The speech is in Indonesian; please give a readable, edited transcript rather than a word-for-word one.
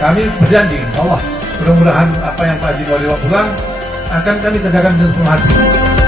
kami berjanji, Allah mudah-mudahan apa yang Pak Haji bawa pulang akan kami kerjakan dengan sepenuh hati.